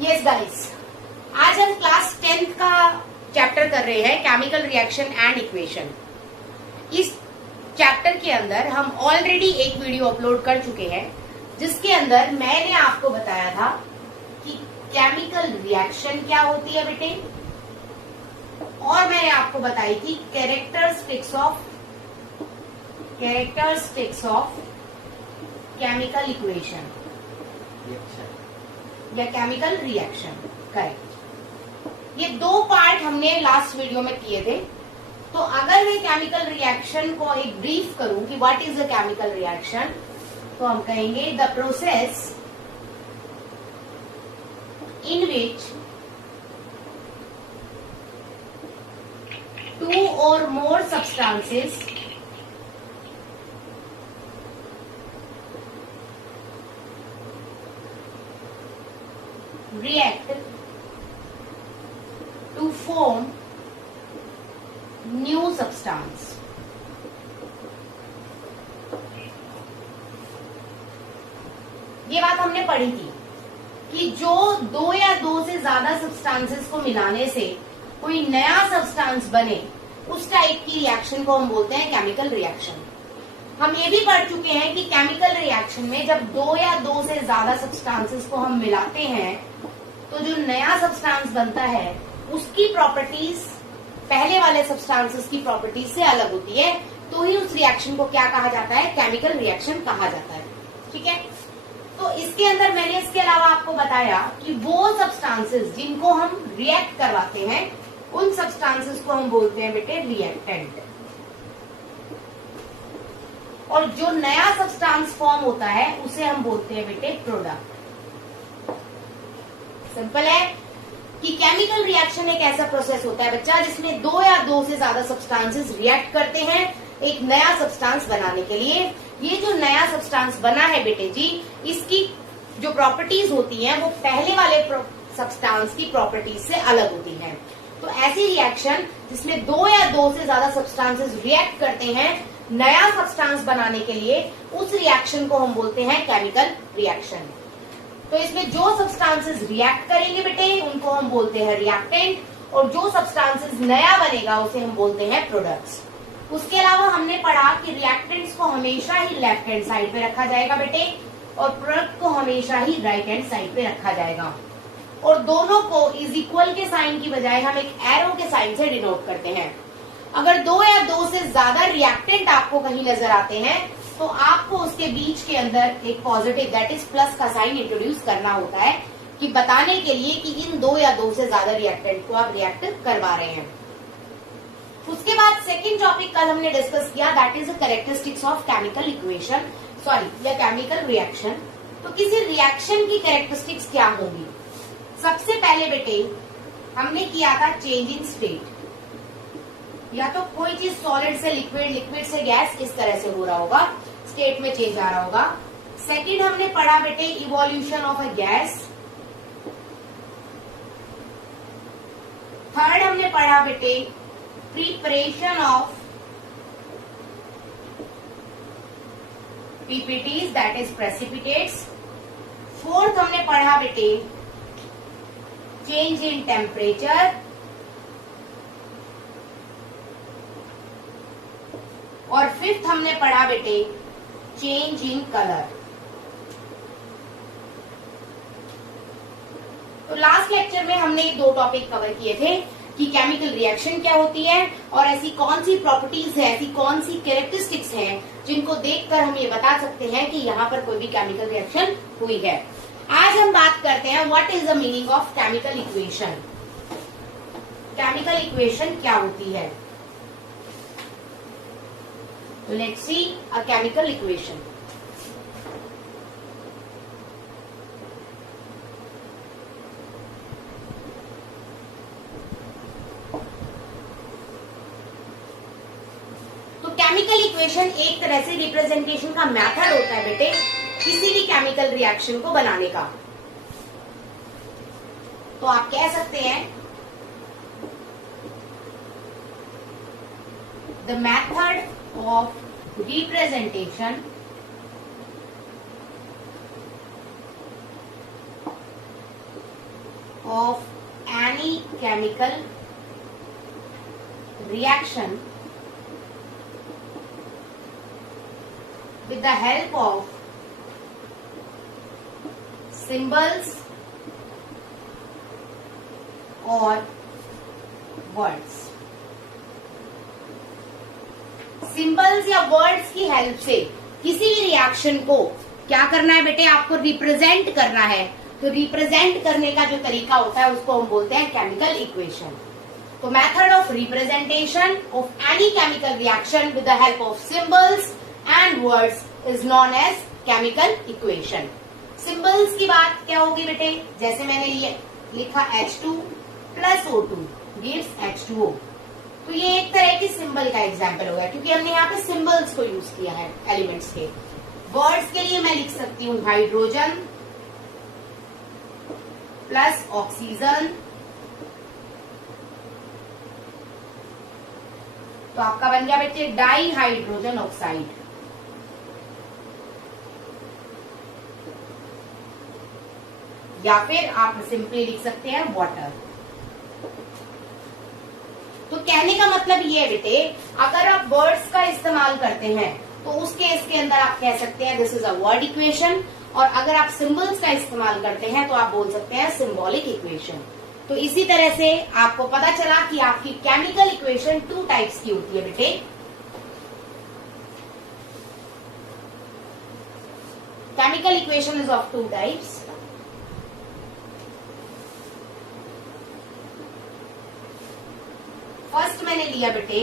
Yes guys, आज हम class 10th का चैप्टर कर रहे हैं केमिकल रिएक्शन एंड इक्वेशन। इस चैप्टर के अंदर हम ऑलरेडी एक वीडियो अपलोड कर चुके हैं जिसके अंदर मैंने आपको बताया था कि केमिकल रिएक्शन क्या होती है बेटे, और मैंने आपको बताई थी कैरेक्टरिस्टिक्स ऑफ केमिकल इक्वेशन या केमिकल रिएक्शन। करेक्ट। ये दो पार्ट हमने लास्ट वीडियो में किए थे। तो अगर मैं केमिकल रिएक्शन को एक ब्रीफ करूं कि what is a chemical reaction, तो हम कहेंगे the process in which two or more substances react to form new substance। ये बात हमने पढ़ी थी कि जो दो या दो से ज्यादा सब्सटेंसेस को मिलाने से कोई नया सब्सटेंस बने, उस टाइप की रिएक्शन को हम बोलते हैं केमिकल रिएक्शन। हम ये भी पढ़ चुके हैं कि केमिकल रिएक्शन में जब दो या दो से ज्यादा सब्सटेंसेस को हम मिलाते हैं तो जो नया सब्सटेंस बनता है उसकी प्रॉपर्टीज पहले वाले सब्सटेंसेस की प्रॉपर्टीज से अलग होती है, तो ही उस रिएक्शन को क्या कहा जाता है, केमिकल रिएक्शन कहा जाता है। ठीक है। तो इसके अंदर मैंने इसके अलावा आपको बताया कि वो सब्सटेंसेस जिनको हम रिएक्ट करवाते हैं उन सब्सटेंसेस को हम बोलते हैं बेटे रिएक्टेंट, और जो नया सब्सटेंस फॉर्म होता है उसे हम बोलते हैं बेटे प्रोडक्ट। सिंपल है कि केमिकल रिएक्शन एक ऐसा प्रोसेस होता है बच्चा जिसमें दो या दो से ज्यादा सब्सटेंसेस रिएक्ट करते हैं एक नया सब्सटेंस बनाने के लिए। ये जो नया सब्सटेंस बना है बेटे जी, इसकी जो प्रॉपर्टीज होती हैं वो पहले वाले सब्सटेंस की प्रॉपर्टीज से अलग होती हैं। तो ऐसी रिएक्शन जिसमें दो या दो से ज्यादा सब्सटेंसेस रिएक्ट करते हैं नया सब्सटेंस बनाने के लिए, उस रिएक्शन को हम बोलते हैं केमिकल रिएक्शन। तो इसमें जो सब्सटेंसेस रिएक्ट करेंगे बेटे उनको हम बोलते हैं रिएक्टेंट, और जो सब्सटेंसेस नया बनेगा उसे हम बोलते हैं प्रोडक्ट्स। उसके अलावा हमने पढ़ा कि रिएक्टेंट्स को हमेशा ही लेफ्ट हैंड साइड पे रखा जाएगा बेटे, और प्रोडक्ट को हमेशा ही राइट हैंड साइड पे रखा जाएगा, और दोनों को इज इक्वल के साइन की बजाय हम एक एरो के साइन से डिनोट करते हैं। अगर दो या दो से ज्यादा रिएक्टेंट आपको कहीं नजर आते हैं तो आपको उसके बीच के अंदर एक पॉजिटिव दैट इज प्लस का साइन इंट्रोड्यूस करना होता है, कि बताने के लिए कि इन दो या दो से ज्यादा रिएक्टेंट को आप रिएक्ट करवा रहे हैं। उसके बाद सेकेंड टॉपिक कल हमने डिस्कस किया, that is the characteristics of chemical equation या केमिकल रिएक्शन। तो किसी रिएक्शन की कैरेक्टरिस्टिक्स क्या होंगी? सबसे पहले बेटे हमने किया था चेंज इन स्टेट, या तो कोई चीज सॉलिड से लिक्विड, लिक्विड से गैस, इस तरह से हो रहा होगा, स्टेट में चेंज आ रहा होगा। सेकंड हमने पढ़ा बेटे evolution of a gas. Third हमने पढ़ा बेटे preparation of PPTs that is precipitates. Fourth हमने पढ़ा बेटे चेंज इन टेम्परेचर, और फिफ्थ हमने पढ़ा बेटे चेंज इन कलर। तो लास्ट लेक्चर में हमने दो टॉपिक कवर किए थे कि केमिकल रिएक्शन क्या होती है और ऐसी कौन सी प्रॉपर्टीज है, ऐसी कौन सी कैरेक्टरिस्टिक्स हैं जिनको देखकर हम ये बता सकते हैं कि यहाँ पर कोई भी केमिकल रिएक्शन हुई है। आज हम बात करते हैं what is the meaning of chemical equation. Chemical equation क्या होती है? Let's see a chemical equation. तो केमिकल इक्वेशन एक तरह से रिप्रेजेंटेशन का मेथड होता है बेटे किसी भी केमिकल रिएक्शन को बनाने का। तो आप कह सकते हैं the method of representation of any chemical reaction with the help of symbols or words. Symbols या वर्ड्स की हेल्प से किसी भी रिएक्शन को क्या करना है बेटे, आपको रिप्रेजेंट करना है। तो रिप्रेजेंट करने का जो तरीका होता है उसको हम बोलते हैं केमिकल इक्वेशन। तो method of representation of any chemical reaction with the help of symbols and words is known as chemical equation. Symbols की बात क्या होगी बेटे, जैसे मैंने लिखा H2 plus O2 gives H2O। तो ये एक तरह की सिंबल का एग्जाम्पल होगा क्योंकि हमने यहाँ पे सिंबल्स को यूज किया है एलिमेंट्स के। वर्ड्स के लिए मैं लिख सकती हूँ हाइड्रोजन प्लस ऑक्सीजन, तो आपका बन गया बेटे डाई हाइड्रोजन ऑक्साइड। या फिर आप सिंपली लिख सकते हैं वाटर। तो कहने का मतलब ये है बेटे, अगर आप वर्ड्स का इस्तेमाल करते हैं तो उस केस के अंदर आप कह सकते हैं this is a word equation, और अगर आप सिंबल्स का इस्तेमाल करते हैं तो आप बोल सकते हैं सिंबॉलिक इक्वेशन। तो इसी तरह से आपको पता चला कि आपकी केमिकल इक्वेशन 2 टाइप्स की होती है बेटे। Chemical equation is of 2 types. First मैंने लिया बेटे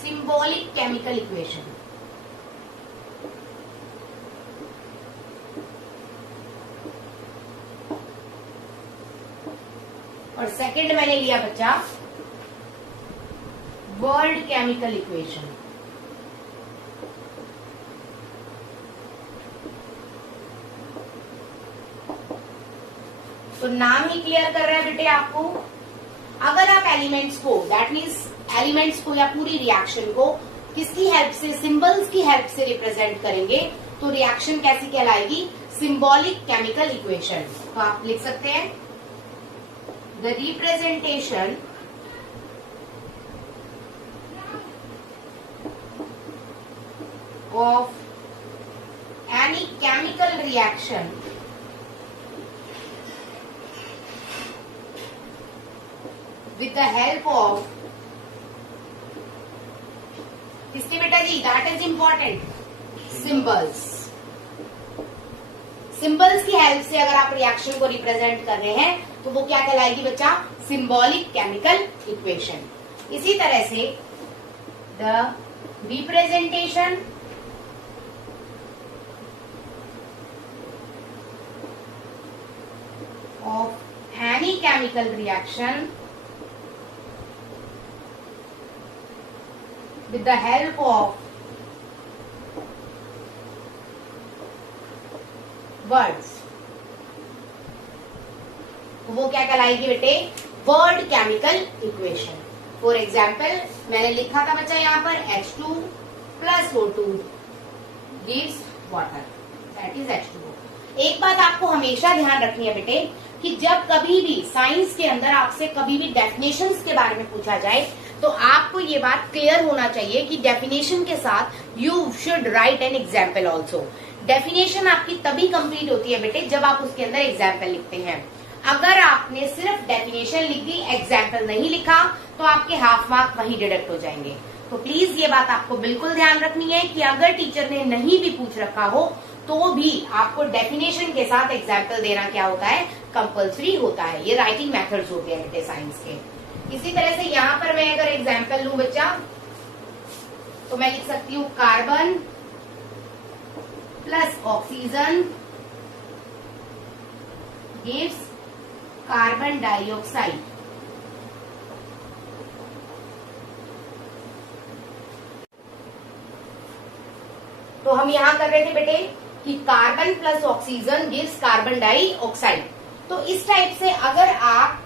सिंबॉलिक केमिकल इक्वेशन, और सेकंड मैंने लिया बच्चा वर्ड केमिकल इक्वेशन। तो नाम ही क्लियर कर रहा है बेटे आपको। अगर आप एलिमेंट्स को, दैट मीन्स एलिमेंट्स को या पूरी रिएक्शन को किसकी हेल्प से, सिंबल्स की हेल्प से रिप्रेजेंट करेंगे तो रिएक्शन कैसी कहलाएगी, सिंबॉलिक केमिकल इक्वेशन। तो आप लिख सकते हैं the representation of any chemical reaction with the help of, किसके बेटा जी, that is important, symbols. Symbols की हेल्प से अगर आप रिएक्शन को रिप्रेजेंट कर रहे हैं तो वो क्या कहलाएगी बच्चा, सिंबॉलिक केमिकल इक्वेशन। इसी तरह से the representation of any chemical reaction with the help of words, तो वो क्या कहलाएगी बेटे, word chemical equation. For example मैंने लिखा था बच्चा यहाँ पर H2 plus O2 gives water, that is H2O। एक बात आपको हमेशा ध्यान रखनी है बेटे कि जब कभी भी साइंस के अंदर आपसे कभी भी डेफिनेशंस के बारे में पूछा जाए तो आपको ये बात क्लियर होना चाहिए कि डेफिनेशन के साथ you should write an example also. Definition आपकी तभी कंप्लीट होती है बेटे जब आप उसके अंदर एग्जाम्पल लिखते हैं। अगर आपने सिर्फ डेफिनेशन लिख दी, एग्जाम्पल नहीं लिखा, तो आपके हाफ मार्क वहीं डिडक्ट हो जाएंगे। तो प्लीज ये बात आपको बिल्कुल ध्यान रखनी है कि अगर टीचर ने नहीं भी पूछ रखा हो तो भी आपको डेफिनेशन के साथ एग्जाम्पल देना क्या होता है, कंपल्सरी होता है। ये राइटिंग मेथड्स होते हैं बेटे साइंस के। इसी तरह से यहाँ पर मैं अगर एग्जाम्पल लूं बच्चा तो मैं लिख सकती हूँ carbon plus oxygen gives carbon dioxide. तो हम यहां कर रहे थे बेटे कि carbon plus oxygen gives carbon dioxide. तो इस टाइप से अगर आप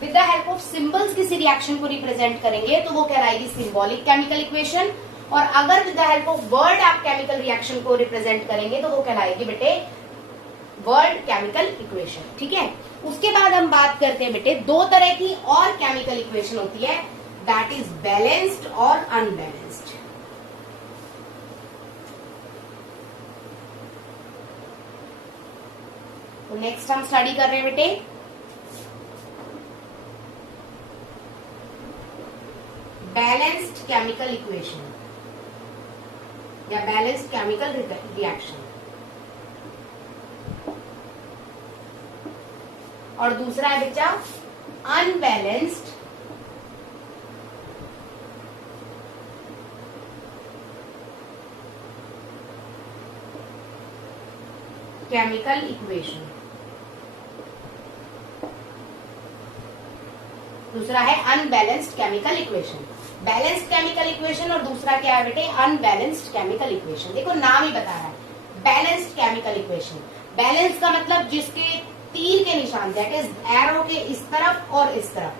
with the help of symbols किसी रिएक्शन को रिप्रेजेंट करेंगे तो वो कहलाएगी सिंबॉलिक केमिकल इक्वेशन, और अगर with the help of word आप केमिकल रिएक्शन को रिप्रेजेंट करेंगे तो वो कहलाएगी बेटे वर्ल्ड केमिकल इक्वेशन। ठीक है, उसके बाद हम बात करते हैं बेटे दो तरह की और केमिकल इक्वेशन होती है, दैट इज बैलेंस्ड और अनबैलेंस्ड। तो नेक्स्ट हम स्टडी कर रहे हैं बेटे बैलेंस्ड केमिकल इक्वेशन या बैलेंस्ड केमिकल रिएक्शन, और दूसरा है बच्चा अनबैलेंस्ड केमिकल इक्वेशन। दूसरा है unbalanced chemical equation. Balanced chemical equation और दूसरा क्या है बेटे अनबैलेंस्ड केमिकल इक्वेशन। देखो नाम ही बता रहा है बैलेंस्ड केमिकल इक्वेशन। बैलेंस का मतलब जिसके तीर के निशान दैट इज एरो के इस तरफ और इस तरफ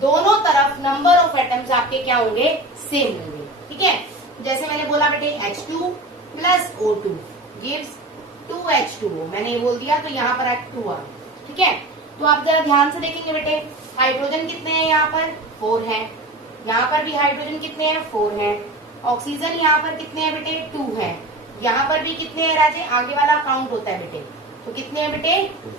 दोनों तरफ नंबर ऑफ एटम्स आपके क्या होंगे सेम होंगे। ठीक है, जैसे मैंने बोला बेटे H2 plus O2 gives 2H2O, मैंने ये बोल दिया तो यहाँ पर 2 आ। ठीक है, तो आप जरा ध्यान से देखेंगे बेटे हाइड्रोजन कितने हैं यहाँ पर 4 है, यहाँ पर भी हाइड्रोजन कितने हैं 4 हैं, ऑक्सीजन यहाँ पर कितने हैं बेटे 2 है, यहाँ पर भी कितने हैं राजे आगे वाला काउंट होता है बेटे, तो कितने हैं बेटे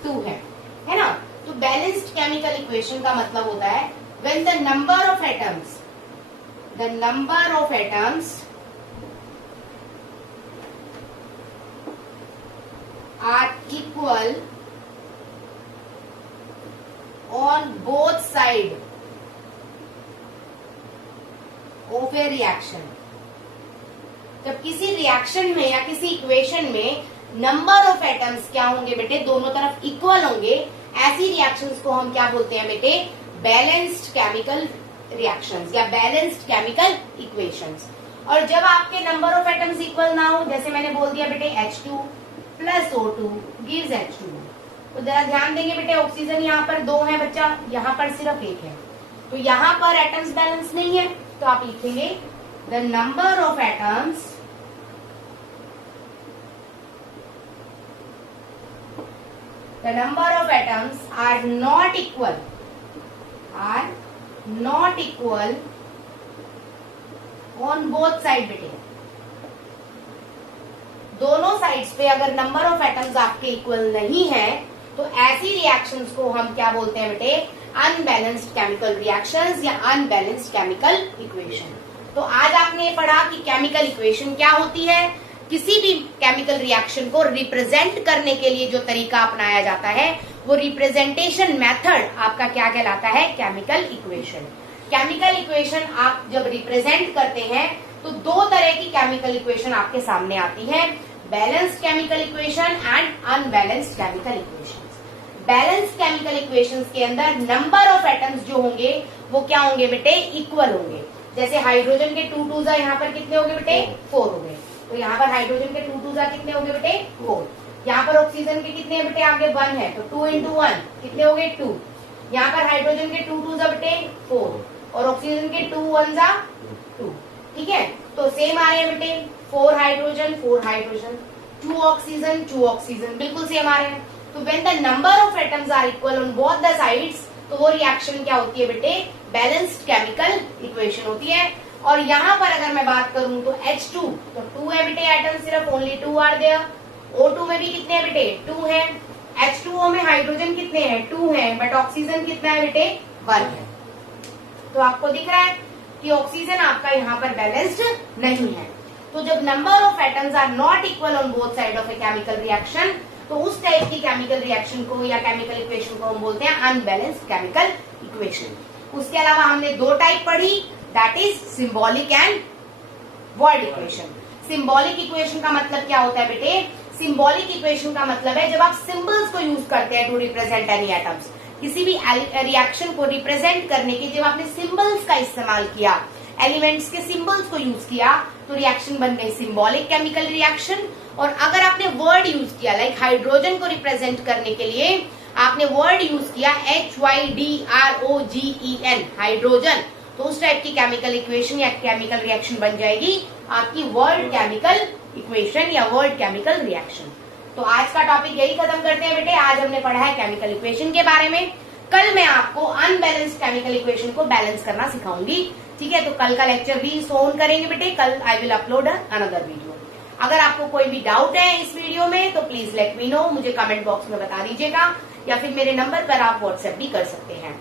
2 है ना। तो बैलेंस्ड केमिकल इक्वेशन का मतलब होता है when the number of atoms are equal on both side of a reaction। जब किसी रिएक्शन में या किसी इक्वेशन में नंबर ऑफ एटम्स क्या होंगे बेटे दोनों तरफ इक्वल होंगे, ऐसी रिएक्शंस को हम क्या बोलते हैं बेटे बैलेंस्ड केमिकल रिएक्शंस या बैलेंस्ड केमिकल इक्वेशंस। और जब आपके नंबर ऑफ एटम्स इक्वल ना हो, जैसे मैंने बोल दिया बेटे H2 plus O2 gives H2, तो जरा ध्यान देंगे बेटे ऑक्सीजन यहाँ पर 2 है बच्चा, यहाँ पर सिर्फ 1 है, तो यहाँ पर एटम्स बैलेंस नहीं है, तो आप लिखेंगे the number of atoms are not equal on both side बेटे। दोनों साइड्स पे अगर नंबर ऑफ एटम्स आपके इक्वल नहीं है तो ऐसी रिएक्शंस को हम क्या बोलते हैं बेटे अनबैलेंस्ड केमिकल रिएक्शंस या अनबैलेंस्ड केमिकल इक्वेशन। तो आज आपने पढ़ा कि केमिकल इक्वेशन क्या होती है, किसी भी केमिकल रिएक्शन को रिप्रेजेंट करने के लिए जो तरीका अपनाया जाता है वो रिप्रेजेंटेशन मेथड आपका क्या कहलाता है केमिकल इक्वेशन। केमिकल इक्वेशन आप जब रिप्रेजेंट करते हैं तो दो तरह की केमिकल इक्वेशन आपके सामने आती है, balanced chemical equation and unbalanced chemical equation. Balanced chemical equations के अंदर नंबर ऑफ एटम्स जो होंगे वो क्या होंगे बेटे इक्वल होंगे। जैसे हाइड्रोजन के 2 2 यहाँ पर कितने होंगे बेटे 4 हो गए, तो यहाँ पर हाइड्रोजन के 2 2 कितने होंगे बेटे 4। यहाँ पर ऑक्सीजन के कितने बेटे आगे 1 है, तो 2 into 1 कितने हो गए 2। यहाँ पर हाइड्रोजन के 2 2 बेटे 4 और ऑक्सीजन के 2 1 2। ठीक है, तो सेम आ रहे हैं बेटे 4 हाइड्रोजन 2 ऑक्सीजन बिल्कुल सेम आ रहे हैं। तो when the number of atoms are equal on both the sides तो वो रिएक्शन क्या होती है बेटे बैलेंस्ड केमिकल इक्वेशन होती है। और यहाँ पर अगर मैं बात करूं तो H2 तो 2 है बेटे एटम, सिर्फ ओनली 2 आर देयर। O2 में भी कितने हैं बेटे 2 है। H2O में हाइड्रोजन कितने हैं 2 है, बट ऑक्सीजन कितना है बेटे 1 है। तो आपको दिख रहा है कि ऑक्सीजन आपका यहाँ पर बैलेंस्ड नहीं है। तो जब number of atoms are not equal on both side of a chemical reaction तो उस टाइप की केमिकल रिएक्शन को या केमिकल इक्वेशन को हम बोलते हैं अनबैलेंस्ड केमिकल इक्वेशन। उसके अलावा हमने 2 टाइप पढ़ी, that is symbolic and word equation. Symbolic equation का मतलब क्या होता है बेटे, सिंबॉलिक इक्वेशन का मतलब है जब आप सिंबल्स को यूज करते हैं टू रिप्रेजेंट एनी एटम्स, किसी भी रिएक्शन को रिप्रेजेंट करने के जब आपने सिंबल्स का इस्तेमाल किया, एलिमेंट्स के सिंबल्स को यूज किया तो रिएक्शन बन गई सिंबॉलिक केमिकल रिएक्शन। और अगर आपने वर्ड यूज किया लाइक हाइड्रोजन को रिप्रेजेंट करने के लिए आपने वर्ड यूज किया HYDROGEN हाइड्रोजन, तो उस टाइप की केमिकल इक्वेशन या केमिकल रिएक्शन बन जाएगी आपकी वर्ड केमिकल इक्वेशन या वर्ड केमिकल रिएक्शन। तो आज का टॉपिक यही खत्म करते हैं बेटे। आज हमने पढ़ा है केमिकल इक्वेशन के बारे में। कल मैं आपको अनबैलेंस्ड केमिकल इक्वेशन को बैलेंस करना सिखाऊंगी। ठीक है, तो कल का लेक्चर भी सोन करेंगे बेटे। कल I will upload another video. अगर आपको कोई भी डाउट है इस वीडियो में तो प्लीज लेट मी नो, मुझे कमेंट बॉक्स में बता दीजिएगा या फिर मेरे नंबर पर आप व्हाट्सएप भी कर सकते हैं।